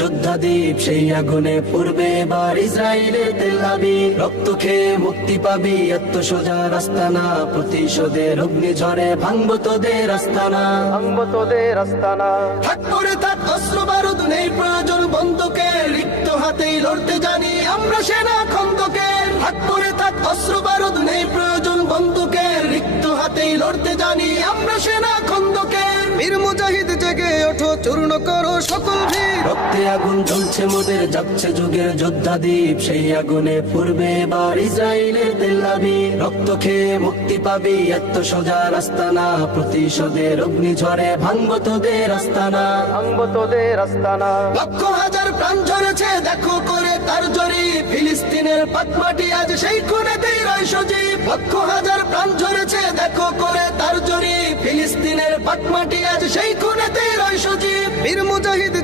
যোদ্ধা দ্বীপ সেই আগুনে পূর্বে এবার ইসরায়েলের তেল আবিব। রক্ত খেয়ে মুক্তি পাবি, এত সোজা রাস্তা না। প্রতিশোধের অগ্নিঝড়ে ভাঙবো তোদের আস্তানা, ভাঙবো তোদের আস্তানা। থাক করে থাক অস্ত্র বারুদ, নেই প্রয়োজন বন্দুকের। রিক্ত হাতেই লড়তে জানি আমরা সেনা খন্দকের। থাক করে থাক অস্ত্র বারুদ, নেই প্রয়োজন বন্দুকের। রিক্ত হাতেই লড়তে জানি আমরা সেনা খন্দকের। বীর মুজাহিদ জেগে ওঠো, চূর্ণ করো সকল ভিড়। রক্তে আগুন জ্বলছে মোদের, যাচ্ছে যুগের যোদ্ধা দ্বীপ। সেই আগুনে পূর্বে এবার ইসরায়েলের তেল আবিব। রক্ত খেয়ে মুক্তি পাবি, এত সোজা রাস্তা না। প্রতিশোধের অগ্নিঝড়ে ভাঙবো তোদের আস্তানা, ভাঙবো তোদের আস্তানা। লক্ষ হাজার প্রাণ ঝরেছে দেখো করে তার জরি। ফিলিস্তিনের পাটমাটি আজ সেই খুনেতেই রয় সজীব। লক্ষ হাজার প্রাণ ঝরেছে দেখো করে তার জরি। ফিলিস্তিনের পাটমাটি আজ সেই খুনেতেই রয় সজীব। বীর মুজাহিদ